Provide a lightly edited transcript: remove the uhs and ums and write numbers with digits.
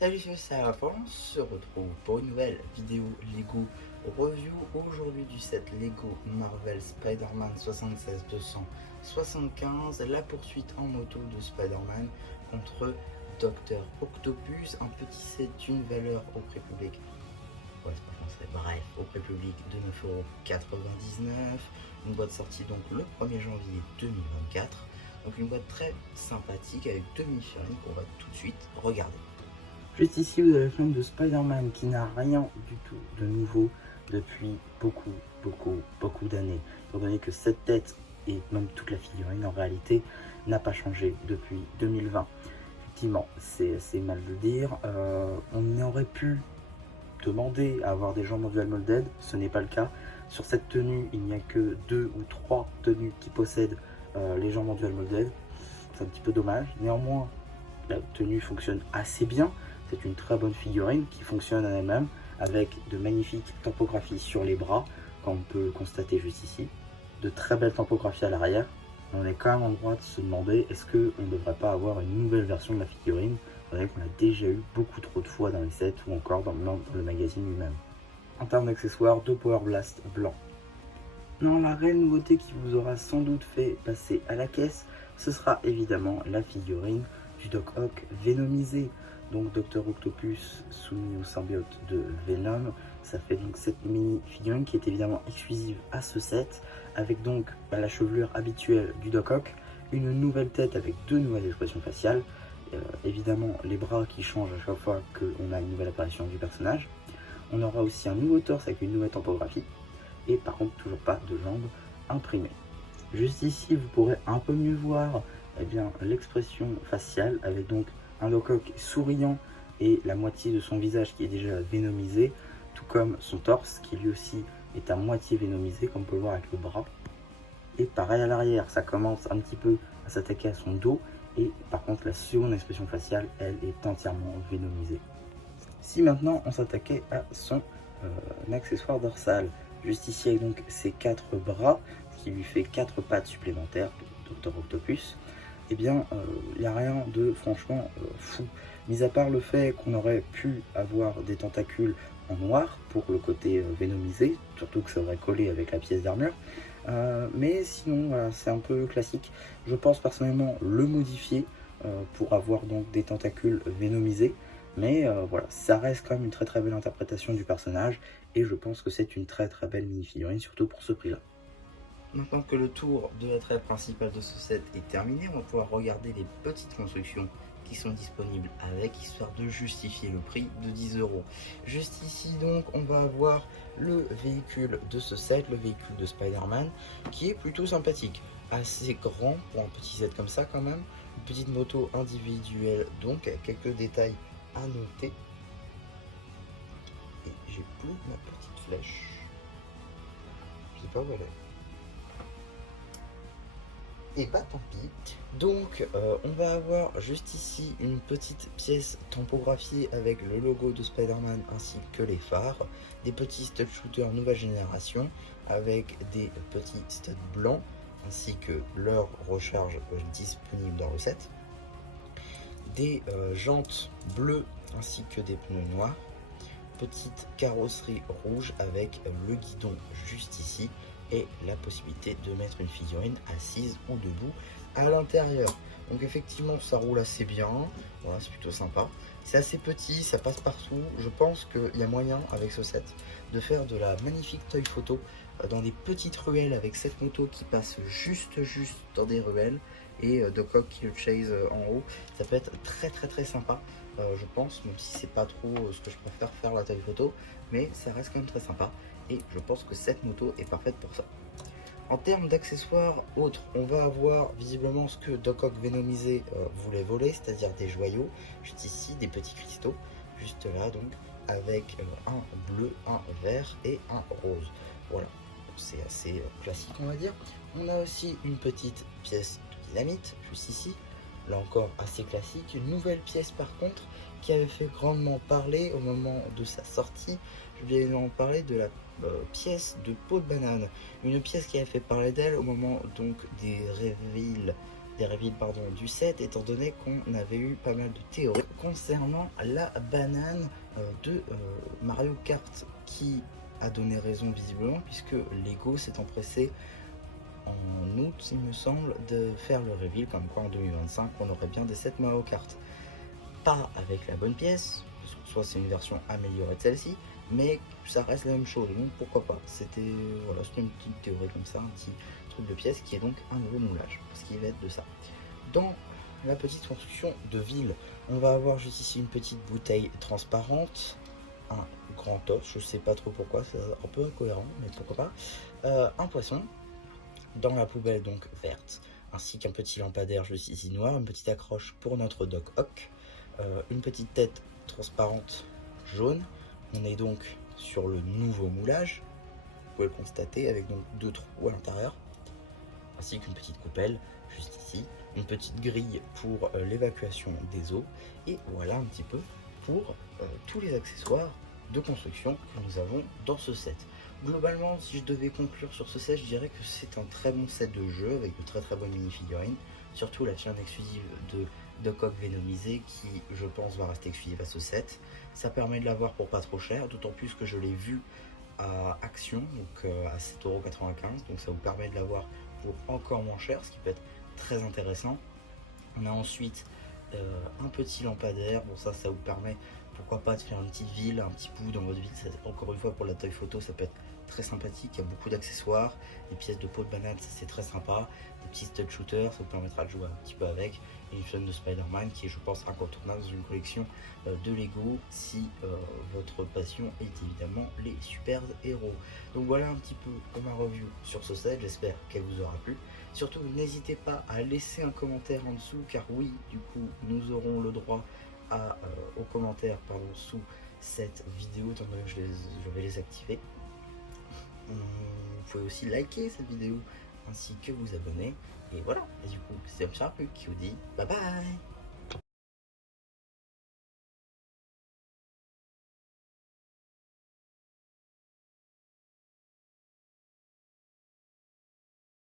Salut, c'est Sarah, on se retrouve pour une nouvelle vidéo Lego review aujourd'hui du set Lego Marvel Spider-Man 76-275, la poursuite en moto de Spider-Man contre Dr Octopus, un petit set d'une valeur au prix public, ouais c'est pas français, bref, au prix public de 9,99 €, une boîte sortie donc le 1er janvier 2024, donc une boîte très sympathique avec deux mini-figurines qu'on va tout de suite regarder. Juste ici, vous avez le film de Spider-Man qui n'a rien du tout de nouveau depuis beaucoup d'années. Étant donné que cette tête et même toute la figurine en réalité n'a pas changé depuis 2020. Effectivement, c'est assez mal de le dire. On aurait pu demander à avoir des jambes en dual molded, ce n'est pas le cas. Sur cette tenue, il n'y a que 2 ou 3 tenues qui possèdent les jambes en dual molded. C'est un petit peu dommage. Néanmoins, la tenue fonctionne assez bien. C'est une très bonne figurine qui fonctionne en elle-même avec de magnifiques topographies sur les bras, comme on peut le constater juste ici. De très belles topographies à l'arrière. On est quand même en droit de se demander est-ce qu'on ne devrait pas avoir une nouvelle version de la figurine, qu'on a déjà eu beaucoup trop de fois dans les sets ou encore dans le magazine lui-même. En termes d'accessoires, 2 Power Blast blancs. Non, la réelle nouveauté qui vous aura sans doute fait passer à la caisse, ce sera évidemment la figurine du Doc Ock Venomisé. Donc Dr Octopus soumis au symbiote de Venom. Ça fait donc cette mini figurine qui est évidemment exclusive à ce set, avec donc la chevelure habituelle du Doc Ock, une nouvelle tête avec 2 nouvelles expressions faciales, évidemment les bras qui changent à chaque fois qu'on a une nouvelle apparition du personnage. On aura aussi un nouveau torse avec une nouvelle topographie, et par contre toujours pas de jambes imprimées. Juste ici vous pourrez un peu mieux voir l'expression faciale avec donc un Doc Ock souriant et la moitié de son visage qui est déjà vénomisé, tout comme son torse qui lui aussi est à moitié vénomisé comme on peut le voir avec le bras. Et pareil à l'arrière, ça commence un petit peu à s'attaquer à son dos, et par contre la seconde expression faciale, elle est entièrement vénomisée. Si maintenant on s'attaquait à son accessoire dorsal, juste ici avec donc ses 4 bras, ce qui lui fait 4 pattes supplémentaires de Dr Octopus, eh bien il n'y a rien de franchement fou, mis à part le fait qu'on aurait pu avoir des tentacules en noir pour le côté vénomisé, surtout que ça aurait collé avec la pièce d'armure, mais sinon voilà, c'est un peu classique. Je pense personnellement le modifier pour avoir donc des tentacules vénomisés, mais voilà, ça reste quand même une très belle interprétation du personnage, et je pense que c'est une très belle mini-figurine, surtout pour ce prix-là. Maintenant que le tour de l'attrait principal de ce set est terminé, on va pouvoir regarder les petites constructions qui sont disponibles avec, histoire de justifier le prix de 10 €. Juste ici donc, on va avoir le véhicule de ce set, le véhicule de Spider-Man, qui est plutôt sympathique. Assez grand pour un petit set comme ça quand même. Une petite moto individuelle donc, avec quelques détails à noter. Et j'ai plus ma petite flèche. Je sais pas où elle est. Et bah tant pis. Donc on va avoir juste ici une petite pièce tampographiée avec le logo de Spider-Man ainsi que les phares, des petits stud shooters nouvelle génération avec des petits studs blancs ainsi que leur recharge disponible dans le set, des jantes bleues ainsi que des pneus noirs, petite carrosserie rouge avec le guidon juste ici, et la possibilité de mettre une figurine assise ou debout à l'intérieur. Donc effectivement ça roule assez bien, voilà, c'est plutôt sympa. C'est assez petit, ça passe partout. Je pense qu'il y a moyen avec ce set de faire de la magnifique toy photo dans des petites ruelles avec cette moto qui passe juste dans des ruelles, et Doc Ock qui le chase en haut. Ça peut être très sympa, je pense, même si c'est pas trop ce que je préfère faire la taille photo, mais ça reste quand même très sympa, et je pense que cette moto est parfaite pour ça. En termes d'accessoires autres, on va avoir visiblement ce que Doc Ock Venomisé voulait voler, c'est-à-dire des joyaux, juste ici des petits cristaux, juste là donc, avec un bleu, un vert et un rose. Voilà, c'est assez classique on va dire. On a aussi une petite pièce de dynamite, juste ici, là encore assez classique. Une nouvelle pièce par contre qui avait fait grandement parler au moment de sa sortie, je vais en parler de la pièce de peau de banane, une pièce qui a fait parler d'elle au moment donc des reveals des reveals pardon, du set, étant donné qu'on avait eu pas mal de théories concernant la banane de Mario Kart, qui a donné raison visiblement, puisque Lego s'est empressé en août, il me semble, de faire le reveal comme quoi en 2025 on aurait bien des sets Mario Kart. Pas avec la bonne pièce, soit c'est une version améliorée de celle-ci, mais ça reste la même chose, donc pourquoi pas. C'était voilà, une petite théorie comme ça, un petit truc de pièce qui est donc un nouveau moulage, parce qu'il va être de ça. Dans la petite construction de ville, on va avoir juste ici une petite bouteille transparente, un grand os, je sais pas trop pourquoi, c'est un peu incohérent, mais pourquoi pas, un poisson, dans la poubelle donc verte, ainsi qu'un petit lampadaire juste ici noir, une petite accroche pour notre Doc Ock, une petite tête transparente jaune. On est donc sur le nouveau moulage, vous pouvez le constater, avec donc 2 trous à l'intérieur, ainsi qu'une petite coupelle juste ici, une petite grille pour l'évacuation des eaux, et voilà un petit peu pour tous les accessoires de construction que nous avons dans ce set. Globalement, si je devais conclure sur ce set, je dirais que c'est un très bon set de jeu avec de très bonnes mini-figurines, surtout la chaîne exclusive de Doc Ock Venomisé qui, je pense, va rester exclusive à ce set. Ça permet de l'avoir pour pas trop cher, d'autant plus que je l'ai vu à Action, donc à 7,95 €, donc ça vous permet de l'avoir pour encore moins cher, ce qui peut être très intéressant. On a ensuite un petit lampadaire, bon ça vous permet pourquoi pas de faire une petite ville, un petit bout dans votre ville. Encore une fois, pour la taille photo ça peut être très sympathique, il y a beaucoup d'accessoires, des pièces de peau de banane, ça c'est très sympa, des petits stud shooters, ça vous permettra de jouer un petit peu avec, et une chaîne de Spider-Man qui est, je pense, incontournable dans une collection de Lego, si votre passion est évidemment les super héros. Donc voilà un petit peu ma review sur ce set, j'espère qu'elle vous aura plu. Surtout n'hésitez pas à laisser un commentaire en dessous, car oui, du coup nous aurons le droit aux commentaires sous cette vidéo, étant donné que je vais les activer. Vous pouvez aussi liker cette vidéo ainsi que vous abonner. Et voilà, et du coup c'est Sharpuk qui vous dit bye bye.